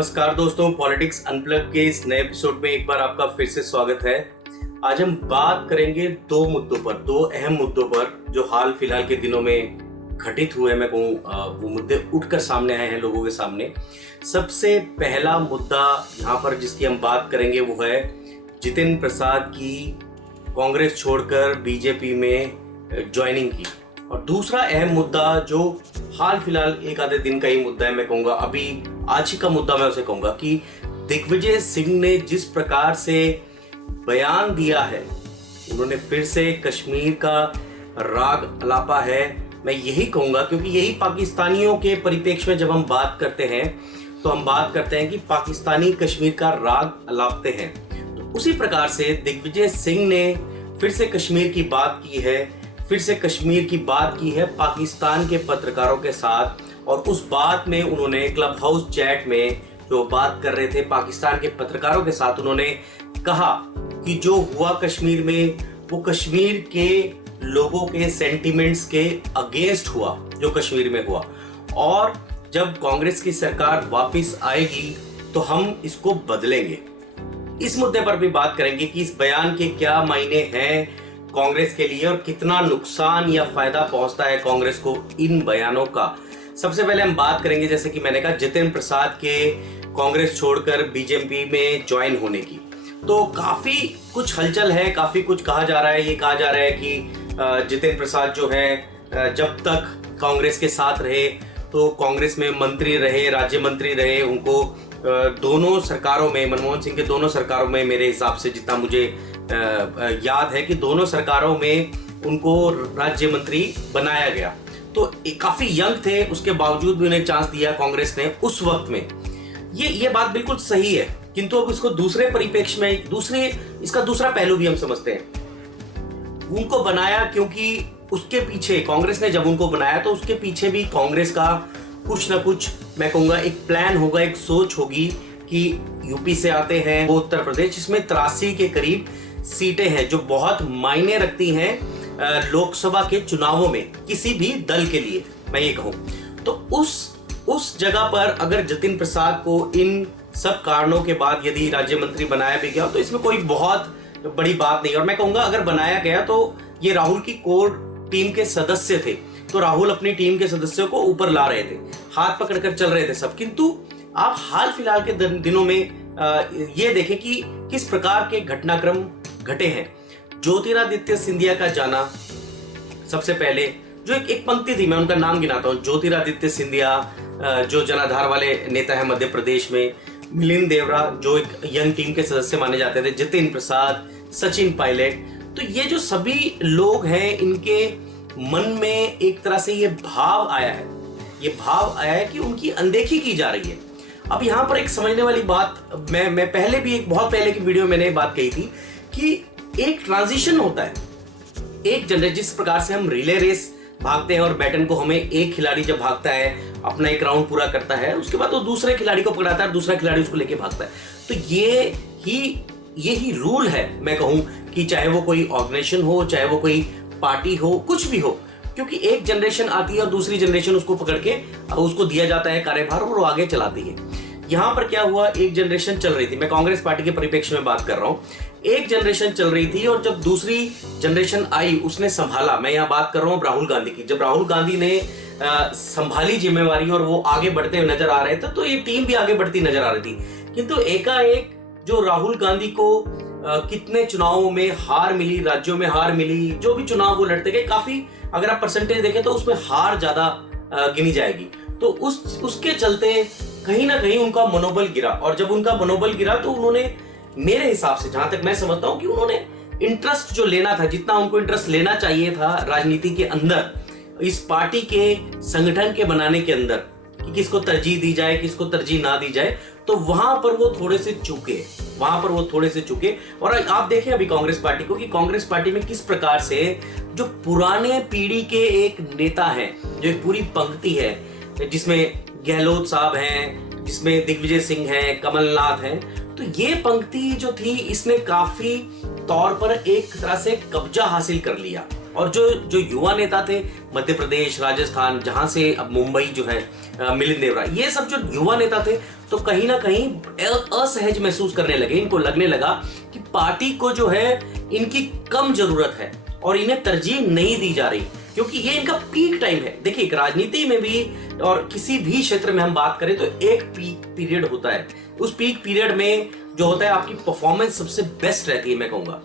नमस्कार दोस्तों, politics unplug के इस नए एपिसोड में एक बार आपका फिर से स्वागत है। आज हम बात करेंगे दो मुद्दों पर, दो अहम मुद्दों पर जो हाल फिलहाल के दिनों में घटित हुए। मैं कहूँ वो मुद्दे उठकर सामने आए हैं लोगों के सामने। सबसे पहला मुद्दा यहाँ पर जिसकी हम बात करेंगे वो है जितिन प्रसाद की कांग्रेस छोड़कर बीजेपी में ज्वाइनिंग की। और दूसरा अहम मुद्दा जो हाल फिलहाल एक आधे दिन का ही मुद्दा है, मैं कहूँगा अभी आज ही का मुद्दा मैं उसे कहूँगा कि दिग्विजय सिंह ने जिस प्रकार से बयान दिया है, उन्होंने फिर से कश्मीर का राग अलापा है। मैं यही कहूँगा क्योंकि यही पाकिस्तानियों के परिप्रेक्ष्य में जब हम बात करते हैं तो हम बात करते हैं कि पाकिस्तानी कश्मीर का राग अलापते हैं। तो उसी प्रकार से दिग्विजय सिंह ने फिर से कश्मीर की बात की है, फिर से कश्मीर की बात की है पाकिस्तान के पत्रकारों के साथ। और उस बात में उन्होंने क्लब हाउस चैट में जो बात कर रहे थे पाकिस्तान के पत्रकारों के साथ, उन्होंने कहा कि जो हुआ कश्मीर में वो कश्मीर के लोगों के सेंटिमेंट्स के अगेंस्ट हुआ जो कश्मीर में हुआ, और जब कांग्रेस की सरकार वापस आएगी तो हम इसको बदलेंगे। इस मुद्दे पर भी बात करेंगे कि इस बयान के क्या मायने हैं कांग्रेस के लिए और कितना नुकसान या फायदा पहुंचता है कांग्रेस को इन बयानों का। सबसे पहले हम बात करेंगे, जैसे कि मैंने कहा, जितिन प्रसाद के कांग्रेस छोड़कर बीजेपी में ज्वाइन होने की। तो काफी कुछ हलचल है, काफी कुछ कहा जा रहा है। ये कहा जा रहा है कि जितिन प्रसाद जो है जब तक कांग्रेस के साथ रहे तो कांग्रेस में मंत्री रहे, राज्य मंत्री रहे, उनको दोनों सरकारों में, मनमोहन सिंह के दोनों सरकारों में, मेरे हिसाब से जितना मुझे याद है कि दोनों सरकारों में उनको राज्य मंत्री बनाया गया। तो काफी यंग थे, उसके बावजूद भी उन्हें चांस दिया कांग्रेस ने उस वक्त में। ये बात बिल्कुल सही है, किंतु अब इसको दूसरे परिप्रेक्ष्य में इसका दूसरा पहलू भी हम समझते हैं। उनको बनाया क्योंकि उसके पीछे, कांग्रेस ने जब उनको बनाया तो उसके पीछे भी कांग्रेस का कुछ ना कुछ, मैं कहूँगा, एक प्लान होगा, एक सोच होगी कि यूपी से आते हैं वो उत्तर प्रदेश, जिसमें 83 के करीब सीटें हैं जो बहुत मायने रखती हैं लोकसभा के चुनावों में किसी भी दल के लिए, मैं ये कहूँ। तो उस जगह पर अगर जितिन प्रसाद को इन सब कारणों के बाद यदि राज्य मंत्री बनाया भी गया तो इसमें कोई बहुत बड़ी बात नहीं। और मैं कहूँगा अगर बनाया गया तो ये राहुल की कोर टीम के सदस्य थे, तो राहुल अपनी टीम के सदस्यों को ऊपर ला रहे थे, हाथ पकड़कर चल रहे थे सब। किंतु आप हाल फिलहाल के दिनों में ये देखें कि किस प्रकार के घटनाक्रम घटे हैं। ज्योतिरादित्य सिंधिया का जाना, सबसे पहले जो एक पंक्ति थी, मैं उनका नाम गिनाता हूँ। ज्योतिरादित्य सिंधिया जो जनाधार वाले नेता है मध्य प्रदेश में, मिलिंद देवरा जो एक यंग टीम के सदस्य माने जाते थे, जितिन प्रसाद, सचिन पायलट। तो ये जो सभी लोग हैं, इनके मन में एक तरह से ये भाव आया है कि उनकी अनदेखी की जा रही है। अब यहाँ पर एक समझने वाली बात, मैं पहले भी, एक बहुत पहले की वीडियो में मैंने बात कही थी कि एक ट्रांजिशन होता है, एक जनरेशन, जिस प्रकार से हम रिले रेस भागते हैं और बैटन को हमें एक खिलाड़ी जब भागता है, अपना एक राउंड पूरा करता है, उसके बाद वो दूसरे खिलाड़ी को पकड़ाता है, दूसरा खिलाड़ी उसको लेके भागता है। तो यही रूल है, मैं कहूँ कि चाहे वो कोई ऑर्गेनाइजेशन हो, चाहे वो कोई पार्टी हो, कुछ भी हो, क्योंकि एक जनरेशन आती है और दूसरी जनरेशन उसको पकड़ के उसको दिया जाता है कार्यभार और वो आगे चलाती है। यहाँ पर क्या हुआ, एक जनरेशन चल रही थी, मैं कांग्रेस पार्टी के परिप्रेक्ष्य में बात कर रहा हूँ, एक जनरेशन चल रही थी और जब दूसरी जनरेशन आई उसने संभाला। मैं यहाँ बात कर रहा हूँ राहुल गांधी की। जब राहुल गांधी ने संभाली जिम्मेवारी और वो आगे बढ़ते हुए नजर आ रहे थे तो ये टीम भी आगे बढ़ती नजर आ रही थी। किंतु एकाएक जो राहुल गांधी को कितने चुनावों में हार मिली, राज्यों में हार मिली, जो भी चुनाव वो लड़ते गए, काफी अगर आप परसेंटेज देखें तो उसमें हार ज्यादा गिनी जाएगी। तो उसके चलते कहीं ना कहीं उनका मनोबल गिरा, और जब उनका मनोबल गिरा तो उन्होंने, मेरे हिसाब से जहां तक मैं समझता हूं, कि उन्होंने इंटरेस्ट जो लेना था, जितना उनको इंटरेस्ट लेना चाहिए था राजनीति के अंदर, इस पार्टी के संगठन के बनाने के अंदर, कि किसको तरजीह दी जाए, किसको तरजीह ना दी जाए, तो वहां पर वो थोड़े से चूके। और आप देखें अभी कांग्रेस पार्टी को, कि कांग्रेस पार्टी में किस प्रकार से जो पुराने पीढ़ी के एक नेता हैं, जो एक पूरी पंक्ति है, जिसमें गहलोत साहब हैं, जिसमें दिग्विजय सिंह हैं, कमलनाथ हैं, तो ये पंक्ति जो थी इसने काफी तौर पर एक तरह से कब्जा हासिल कर लिया। और जो जो युवा नेता थे मध्य प्रदेश, राजस्थान, जहां से अब मुंबई जो है मिलिंद देवरा, ये सब जो युवा नेता थे, तो कहीं ना कहीं असहज महसूस करने लगे। इनको लगने लगा कि पार्टी को जो है इनकी कम जरूरत है और इन्हें तरजीह नहीं दी जा रही, क्योंकि ये इनका पीक टाइम है। देखिए, राजनीति में भी और किसी भी क्षेत्र में हम बात करें तो एक पीक पीरियड होता है। उस पीक पीरियड में जो होता है आपकी परफॉर्मेंस सबसे बेस्ट रहती है, मैं कहूंगा,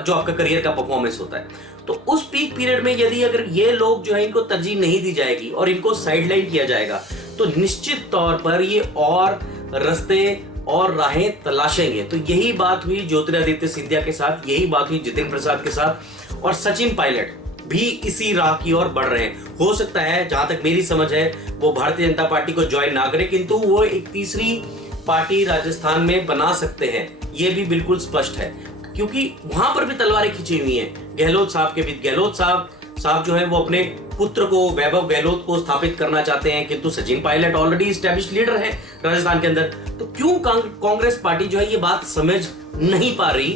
जो आपका करियर का परफॉर्मेंस होता है। तो उस पीक पीरियड में यदि अगर ये लोग जो है इनको तरजीह नहीं दी जाएगी और इनको साइडलाइन किया जाएगा, तो निश्चित तौर पर ये और रास्ते और राहें तलाशेंगे। तो यही बात हुई ज्योतिरादित्य सिंधिया के साथ, यही बात हुई जितिन प्रसाद के साथ, और सचिन पायलट भी इसी राह की ओर बढ़ रहे हैं। हो सकता है, जहां तक मेरी समझ है, वो भारतीय जनता पार्टी को ज्वाइन ना करे, किंतु वो एक तीसरी पार्टी राजस्थान में बना सकते हैं, ये भी बिल्कुल स्पष्ट है, क्योंकि वहां पर भी तलवारें खिंची हुई हैं गहलोत साहब के भी। गहलोत साहब जो है वो अपने पुत्र को, वैभव गहलोत को स्थापित करना चाहते हैं, किंतु Sachin Pilot already establish leader है राजस्थान के अंदर। तो क्यों कांग्रेस पार्टी जो है ये बात समझ नहीं पा रही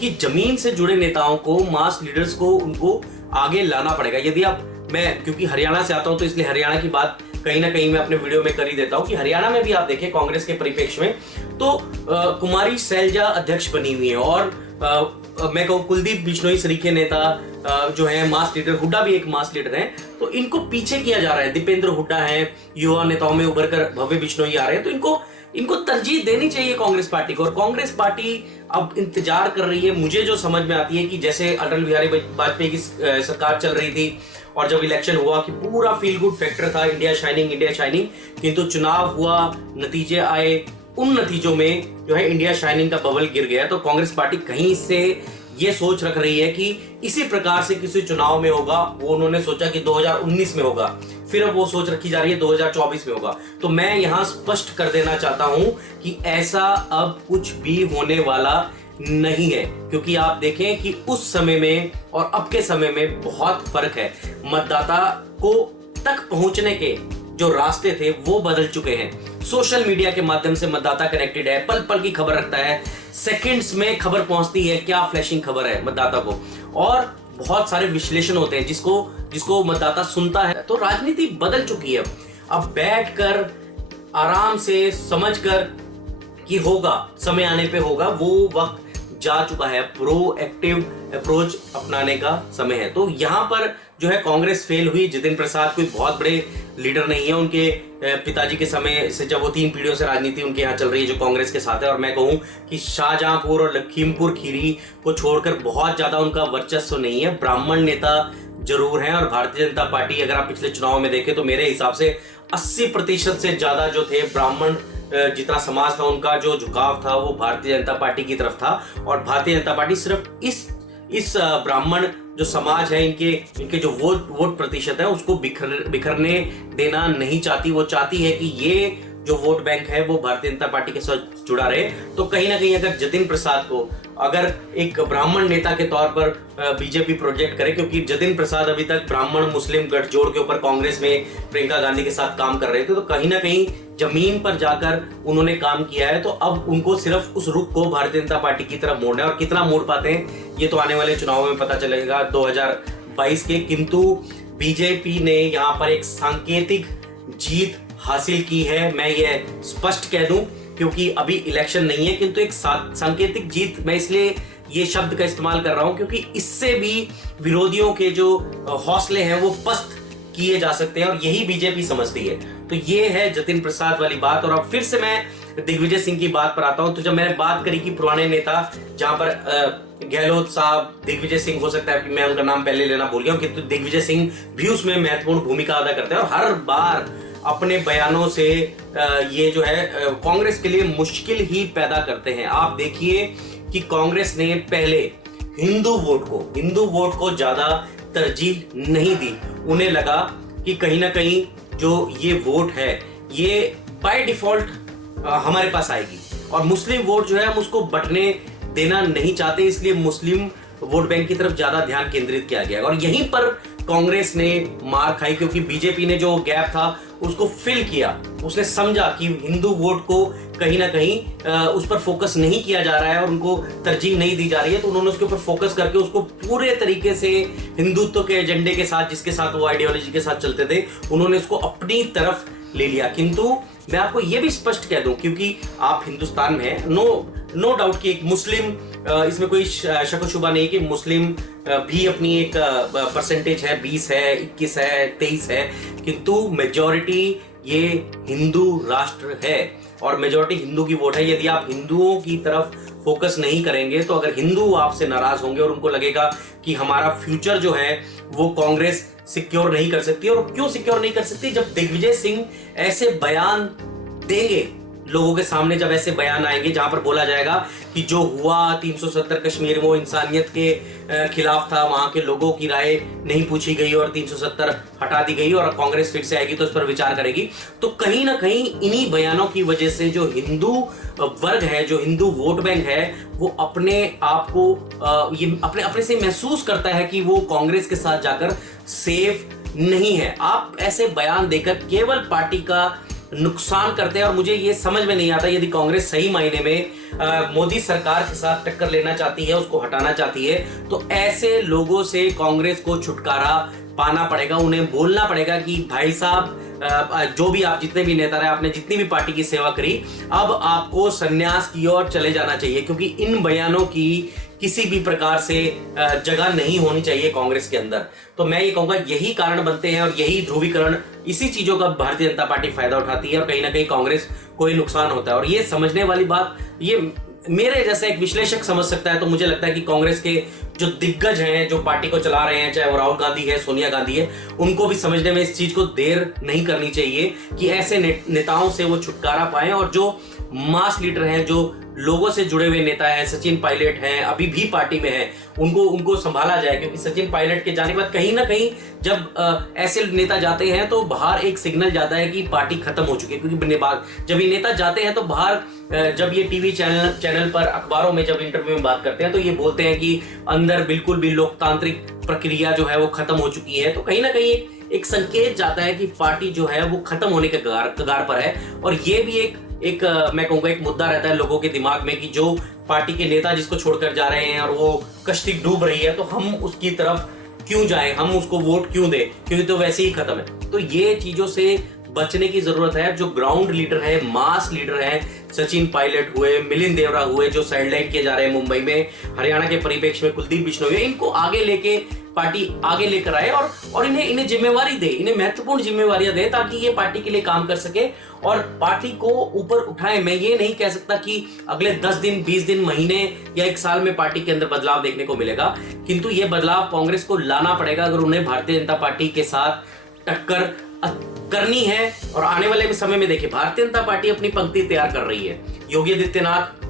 कि जमीन से जुड़े नेताओं को, मास लीडर्स को, उनको आगे लाना पड़ेगा। यदि मैं क्योंकि हरियाणा से आता हूं, तो इसलिए हरियाणा की बात कहीं ना कहीं मैं अपने वीडियो में कर ही देता हूं कि हरियाणा में भी आप देखें कांग्रेस के परिप्रेक्ष्य में, तो कुमारी शैलजा अध्यक्ष बनी हुई है, और मैं कहूँ कुलदीप बिश्नोई सरीखे नेता जो है मास लीडर, हुड्डा भी एक मास लीडर है, तो इनको पीछे किया जा रहा है। दीपेंद्र हुड्डा है, युवा नेताओं में उभर कर भव्य बिश्नोई आ रहे हैं, तो इनको तरजीह देनी चाहिए कांग्रेस पार्टी को। और कांग्रेस पार्टी अब इंतजार कर रही है। मुझे जो समझ में आती है कि जैसे अटल बिहारी वाजपेयी की सरकार चल रही थी और जब इलेक्शन हुआ कि पूरा फील गुड फैक्टर था, इंडिया शाइनिंग, किंतु चुनाव हुआ, नतीजे आए, उन नतीजों में जो है इंडिया शाइनिंग का बबल गिर गया। तो कांग्रेस पार्टी कहीं से ये सोच रख रही है कि इसी प्रकार से किसी चुनाव में होगा। वो उन्होंने सोचा कि 2019 में होगा, फिर अब वो सोच रखी जा रही है 2024 में होगा। तो मैं यहां स्पष्ट कर देना चाहता हूं कि ऐसा अब कुछ भी होने वाला नहीं है, क्योंकि आप देखें कि उस समय में और अब के समय में बहुत फर्क है। मतदाता को तक पहुंचने के जो रास्ते थे वो बदल चुके हैं। सोशल मीडिया के माध्यम से मतदाता कनेक्टेड है, पल पल की खबर रखता है, सेकंड्स में खबर पहुंचती है, क्या फ्लैशिंग खबर है मतदाता को, और बहुत सारे विश्लेषण होते हैं जिसको मतदाता सुनता है। तो राजनीति बदल चुकी है। अब बैठकर आराम से समझकर कि होगा, समय आने पे होगा, वो वक्त जा चुका है। प्रोएक्टिव अप्रोच अपनाने का समय है। तो यहाँ पर जो है कांग्रेस फेल हुई। जितिन प्रसाद कोई बहुत बड़े लीडर नहीं है। उनके पिताजी के समय से जब वो 3 पीढ़ियों से राजनीति उनके यहाँ चल रही है जो कांग्रेस के साथ है, और मैं कहूँ कि शाहजहांपुर और लखीमपुर खीरी को छोड़कर बहुत ज्यादा उनका वर्चस्व नहीं है। ब्राह्मण नेता जरूर हैं, और भारतीय जनता पार्टी अगर आप पिछले चुनाव में देखें तो मेरे हिसाब से 80% से ज्यादा जो थे ब्राह्मण जितना समाज था, उनका जो झुकाव था वो भारतीय जनता पार्टी की तरफ था। और भारतीय जनता पार्टी सिर्फ इस ब्राह्मण जो समाज है, इनके जो वोट प्रतिशत है उसको बिखरने देना नहीं चाहती। वो चाहती है कि ये जो वोट बैंक है वो भारतीय जनता पार्टी के साथ जुड़ा रहे। तो कहीं ना कहीं अगर जतिन प्रसाद को अगर एक ब्राह्मण नेता के तौर पर बीजेपी प्रोजेक्ट करे, क्योंकि जतिन प्रसाद अभी तक ब्राह्मण मुस्लिम गठजोड़ के ऊपर कांग्रेस में प्रियंका गांधी के साथ काम कर रहे थे, तो कहीं ना कहीं जमीन पर जाकर उन्होंने काम किया है। तो अब उनको सिर्फ उस रुख को भारतीय जनता पार्टी की तरफ मोड़ना है, और कितना मोड़ पाते हैं ये तो आने वाले चुनाव में पता चलेगा 2022 के। किंतु बीजेपी ने यहाँ पर एक सांकेतिक जीत हासिल की है, मैं ये स्पष्ट कह दूं, क्योंकि अभी इलेक्शन नहीं है, किंतु एक सांकेतिक जीत, मैं इसलिए ये शब्द का इस्तेमाल कर रहा हूं क्योंकि इससे भी विरोधियों के जो हौसले हैं वो पस्त किए जा सकते हैं, और यही बीजेपी समझती है। तो ये है जतिन प्रसाद वाली बात। और अब फिर से मैं दिग्विजय सिंह की बात पर आता हूं। तो जब मैंने बात करी कि पुराने नेता, जहां पर गहलोत साहब, दिग्विजय सिंह, हो सकता है कि मैं उनका नाम पहले लेना भूल गया हूं, किंतु दिग्विजय सिंह भी उसमें महत्वपूर्ण भूमिका अदा करते हैं, और हर बार अपने बयानों से ये जो है कांग्रेस के लिए मुश्किल ही पैदा करते हैं। आप देखिए कि कांग्रेस ने पहले हिंदू वोट को ज्यादा तरजीह नहीं दी। उन्हें लगा कि कहीं ना कहीं जो ये वोट है ये बाय डिफॉल्ट हमारे पास आएगी, और मुस्लिम वोट जो है हम उसको बंटने देना नहीं चाहते, इसलिए मुस्लिम वोट बैंक की तरफ ज्यादा ध्यान केंद्रित किया गया। और यहीं पर कांग्रेस ने मार खाई, क्योंकि बीजेपी ने जो गैप था उसको फिल किया। उसने समझा कि हिंदू वोट को कहीं ना कहीं उस पर फोकस नहीं किया जा रहा है और उनको तरजीह नहीं दी जा रही है, तो उन्होंने उसके ऊपर फोकस करके उसको पूरे तरीके से हिंदुत्व के एजेंडे के साथ, जिसके साथ वो आइडियोलॉजी के साथ चलते थे, उन्होंने उसको अपनी तरफ ले लिया। किंतु मैं आपको यह भी स्पष्ट कह दूं, क्योंकि आप हिंदुस्तान में हैं, नो डाउट कि एक मुस्लिम, इसमें कोई शक शुबा नहीं कि मुस्लिम भी अपनी एक परसेंटेज है, 20 है, 21 है, 23 है, किंतु मेजॉरिटी ये हिंदू राष्ट्र है और मेजॉरिटी हिंदू की वोट है। यदि आप हिंदुओं की तरफ फोकस नहीं करेंगे, तो अगर हिंदू आपसे नाराज होंगे और उनको लगेगा कि हमारा फ्यूचर जो है वो कांग्रेस सिक्योर नहीं कर सकती, और क्यों सिक्योर नहीं कर सकती, जब दिग्विजय सिंह ऐसे बयान देंगे लोगों के सामने, जब ऐसे बयान आएंगे जहां पर बोला जाएगा कि जो हुआ 370 कश्मीर में वो इंसानियत के खिलाफ था, वहां के लोगों की राय नहीं पूछी गई और 370 हटा दी गई और कांग्रेस फिर से आएगी तो इस पर विचार करेगी, तो कहीं ना कहीं इन्हीं बयानों की वजह से जो हिंदू वर्ग है, जो हिंदू वोट बैंक है, वो अपने आप को ये अपने से महसूस करता है कि वो कांग्रेस के साथ जाकर सेफ नहीं है। आप ऐसे बयान देकर केवल पार्टी का नुकसान करते हैं, और मुझे ये समझ में नहीं आता, यदि कांग्रेस सही मायने में मोदी सरकार के साथ टक्कर लेना चाहती है, उसको हटाना चाहती है, तो ऐसे लोगों से कांग्रेस को छुटकारा पाना पड़ेगा। उन्हें बोलना पड़ेगा कि भाई साहब, जो भी आप जितने भी नेता रहे, आपने जितनी भी पार्टी की सेवा करी, अब आपको संन्यास की ओर चले जाना चाहिए, क्योंकि इन बयानों की किसी भी प्रकार से जगह नहीं होनी चाहिए कांग्रेस के अंदर। तो मैं ये कहूंगा यही कारण बनते हैं और यही ध्रुवीकरण, इसी चीजों का भारतीय जनता पार्टी फायदा उठाती है और कहीं ना कहीं कांग्रेस को ही नुकसान होता है। और ये समझने वाली बात, ये मेरे जैसा एक विश्लेषक समझ सकता है, तो मुझे लगता है कि कांग्रेस के जो दिग्गज हैं, जो पार्टी को चला रहे हैं, चाहे वो राहुल गांधी है, सोनिया गांधी है, उनको भी समझने में इस चीज को देर नहीं करनी चाहिए कि ऐसे नेताओं से वो छुटकारा पाएं। और जो मास लीडर हैं, जो लोगों से जुड़े हुए नेता हैं, सचिन पायलट हैं, अभी भी पार्टी में हैं, उनको संभाला जाए, क्योंकि सचिन पायलट के जाने के बाद कहीं ना कहीं जब ऐसे नेता जाते हैं तो बाहर एक सिग्नल जाता है कि पार्टी खत्म हो चुकी है। क्योंकि जब ये नेता जाते हैं तो बाहर, जब ये टीवी चैनल पर, अखबारों में जब इंटरव्यू में बात करते हैं, तो ये बोलते हैं कि अंदर बिल्कुल भी लोकतांत्रिक प्रक्रिया जो है वो खत्म हो चुकी है। तो कहीं ना कहीं एक संकेत जाता है कि पार्टी जो है वो खत्म होने के कगार पर है। और ये भी एक मैं कहूँगा एक मुद्दा रहता है लोगों के दिमाग में कि जो पार्टी के नेता जिसको छोड़कर जा रहे हैं और वो कश्ती डूब रही है, तो हम उसकी तरफ क्यों जाएं, हम उसको वोट क्यों दें, क्योंकि तो वैसे ही खत्म है। तो ये चीजों से बचने की जरूरत है। जो ग्राउंड लीडर है, मास लीडर है, सचिन पायलट हुए, मिलिंद देवरा हुए, जो साइडलाइन किए जा रहे हैं मुंबई में, हरियाणा के परिप्रेक्ष्य में कुलदीप बिश्नोई, इनको आगे लेके पार्टी आगे लेकर आए और इन्हें जिम्मेवारी दे, इन्हें महत्वपूर्ण जिम्मेवारियां दे, ताकि ये पार्टी के लिए काम कर सके और पार्टी को ऊपर उठाए। मैं ये नहीं कह सकता कि अगले 10 दिन, 20 दिन, महीने या 1 साल में पार्टी के अंदर बदलाव देखने को मिलेगा, किंतु ये बदलाव कांग्रेस को लाना पड़ेगा अगर उन्हें भारतीय जनता पार्टी के साथ टक्कर करनी है। और आने वाले समय में देखिए, भारतीय जनता पार्टी अपनी पंक्ति तैयार कर रही है। योगी आदित्यनाथ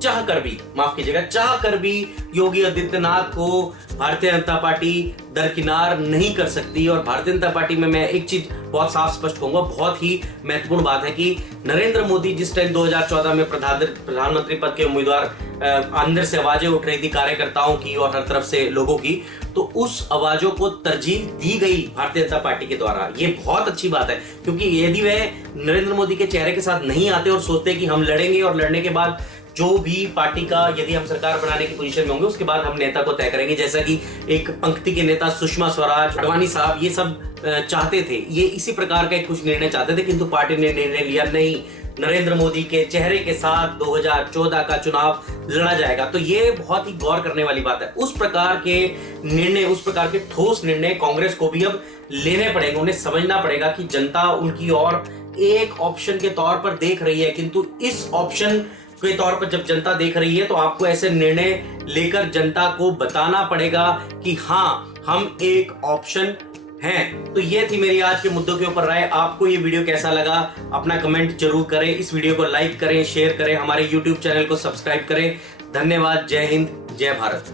चाह कर भी योगी आदित्यनाथ को भारतीय जनता पार्टी दरकिनार नहीं कर सकती। और भारतीय जनता पार्टी में मैं एक चीज बहुत साफ स्पष्ट कहूंगा, बहुत ही महत्वपूर्ण बात है कि नरेंद्र मोदी जिस टाइम 2014 में प्रधानमंत्री पद के उम्मीदवार, अंदर से आवाजें उठ रही थी कार्यकर्ताओं की और हर तरफ से लोगों की, तो उस आवाजों को तरजीह दी गई भारतीय जनता पार्टी के द्वारा। ये बहुत अच्छी बात है, क्योंकि यदि वह नरेंद्र मोदी के चेहरे के साथ नहीं आते और सोचते कि हम लड़ेंगे और लड़ने के बाद जो भी पार्टी का, यदि हम सरकार बनाने की पोजीशन में होंगे, उसके बाद हम नेता को तय करेंगे, जैसा कि एक पंक्ति के नेता सुषमा स्वराज, अडवाणी साहब, ये सब चाहते थे, ये इसी प्रकार का कुछ निर्णय चाहते थे, किंतु पार्टी ने निर्णय लिया नहीं, नरेंद्र मोदी के चेहरे के साथ 2014 का चुनाव लड़ा जाएगा। तो ये बहुत ही गौर करने वाली बात है। उस प्रकार के निर्णय, उस प्रकार के ठोस निर्णय कांग्रेस को भी अब लेने पड़ेंगे। उन्हें समझना पड़ेगा कि जनता उनकी और एक ऑप्शन के तौर पर देख रही है, किंतु इस ऑप्शन के तौर पर जब जनता देख रही है, तो आपको ऐसे निर्णय लेकर जनता को बताना पड़ेगा कि हाँ, हम एक ऑप्शन हैं। तो ये थी मेरी आज के मुद्दों के ऊपर राय। आपको ये वीडियो कैसा लगा, अपना कमेंट जरूर करें, इस वीडियो को लाइक करें, शेयर करें, हमारे YouTube चैनल को सब्सक्राइब करें। धन्यवाद। जय हिंद, जय भारत।